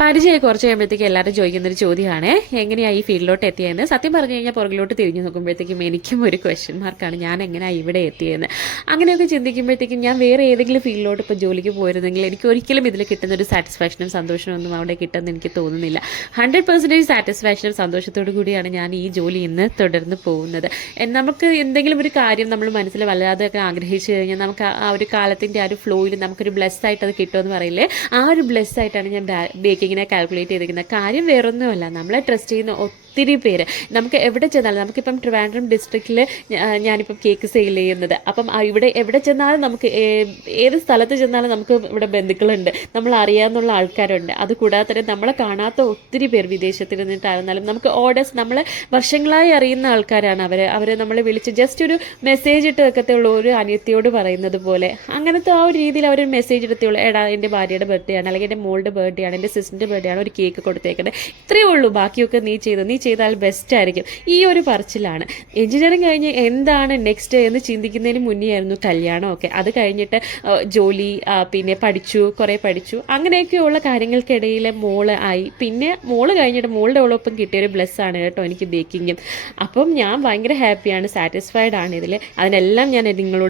പരിചയം കുറച്ച് കഴിയുമ്പോഴത്തേക്കും എല്ലാവരും ചോദിക്കുന്നൊരു ചോദ്യമാണ് എങ്ങനെയാണ് ഈ ഫീൽഡിലോട്ട് എത്തിയതെന്ന്. സത്യം പറഞ്ഞു കഴിഞ്ഞാൽ പുറകിലോട്ട് തിരിഞ്ഞു നോക്കുമ്പോഴത്തേക്കും എനിക്കും ഒരു ക്വസ്റ്റ്യൻ മാർക്കാണ്, ഞാൻ എങ്ങനെയാണ് ഇവിടെ എത്തിയതെന്ന്. അങ്ങനെയൊക്കെ ചിന്തിക്കുമ്പോഴത്തേക്കും ഞാൻ വേറെ ഏതെങ്കിലും ഫീൽഡിലോട്ട് ഇപ്പോൾ ജോലിക്ക് പോയിരുന്നെങ്കിൽ എനിക്ക് ഒരിക്കലും ഇതിൽ കിട്ടുന്നൊരു സാറ്റിസ്ഫാക്ഷനും സന്തോഷവും ഒന്നും അവിടെ കിട്ടുമെന്ന് എനിക്ക് തോന്നുന്നില്ല. 100% സാറ്റിസ്ഫാക്ഷനും സന്തോഷത്തോടു കൂടിയാണ് ഞാൻ ഈ ജോലി ഇന്ന് തുടർന്ന് പോകുന്നത്. നമുക്ക് എന്തെങ്കിലും ഒരു കാര്യം നമ്മൾ മനസ്സിൽ വല്ലാതെയൊക്കെ ആഗ്രഹിച്ചു കഴിഞ്ഞാൽ നമുക്ക് ആ ഒരു കാലത്തിൻ്റെ ആ ഒരു ഫ്ലോയിൽ നമുക്കൊരു ബ്ലെസ് ആയിട്ട് അത് കിട്ടുമെന്ന് പറയില്ലേ, ആ ഒരു ബ്ലെസ് ആയിട്ടാണ് ഞാൻ ബേക്കിങ്ങിനെ കാൽക്കുലേറ്റ് ചെയ്തിരിക്കുന്നത്. കാര്യം വേറൊന്നുമല്ല, നമ്മളെ ട്രസ്റ്റ് ചെയ്യുന്ന ഒത്തിരി പേര് നമുക്ക് എവിടെ ചെന്നാലും, നമുക്കിപ്പം ട്രിവാൻഡ്രം ഡിസ്ട്രിക്റ്റിൽ ഞാനിപ്പം കേക്ക് സെയിൽ ചെയ്യുന്നത്, അപ്പം ഇവിടെ എവിടെ ചെന്നാലും നമുക്ക് ഏത് സ്ഥലത്ത് ചെന്നാലും നമുക്ക് ഇവിടെ ബന്ധുക്കളുണ്ട്, നമ്മൾ അറിയാവുന്ന ആൾക്കാരുണ്ട്. അതുകൂടാതെ തന്നെ നമ്മളെ കാണാത്ത ഒത്തിരി പേർ വിദേശത്തിൽ നിന്നിട്ടായിരുന്നാലും നമുക്ക് ഓർഡേഴ്സ്, നമ്മളെ വർഷങ്ങളായി അറിയുന്ന ആൾക്കാരാണ്. അവരെ നമ്മളെ വിളിച്ച് ജസ്റ്റ് ഒരു മെസ്സേജ് ഇട്ട് വെക്കത്തേ ഉള്ളൂ, ഒരു അനിയത്തിയോട് പറയുന്നത് പോലെ. അങ്ങനത്തെ ആ ഒരു രീതിയിൽ അവരൊരു മെസ്സേജ് ഇടത്തേ ഉള്ളൂ, എടാ എൻ്റെ ഭാര്യയുടെ ബർത്ത്ഡേ ആണ്, അല്ലെങ്കിൽ എൻ്റെ മോളുടെ ബർത്ത്ഡേ ആണ്, എൻ്റെ സിസ്റ്ററിൻ്റെ ബർത്ത്ഡേ ആണ്, ഒരു കേക്ക് കൊടുത്തേക്കുന്നത്, ഇത്രയേ ഉള്ളൂ. ബാക്കിയൊക്കെ നീ ചെയ്താൽ ബെസ്റ്റ് ആയിരിക്കും. ഈ ഒരു പറച്ചിലാണ്. എഞ്ചിനീയറിംഗ് കഴിഞ്ഞ് എന്താണ് നെക്സ്റ്റ് എന്ന് ചിന്തിക്കുന്നതിന് മുന്നേ ആയിരുന്നു കല്യാണമൊക്കെ. അത് കഴിഞ്ഞിട്ട് ജോലി, പിന്നെ കുറേ പഠിച്ചു, അങ്ങനെയൊക്കെയുള്ള കാര്യങ്ങൾക്കിടയിൽ മോള് ആയി. പിന്നെ മോള് കഴിഞ്ഞിട്ട് മോളുടെ ഒപ്പം കിട്ടിയൊരു ബ്ലെസ്സാണ് കേട്ടോ എനിക്ക് ബേക്കിങ്ങും. അപ്പം ഞാൻ ഭയങ്കര ഹാപ്പിയാണ്, സാറ്റിസ്ഫൈഡ് ആണ് ഇതിൽ. അതിനെല്ലാം ഞാൻ നിങ്ങളോട്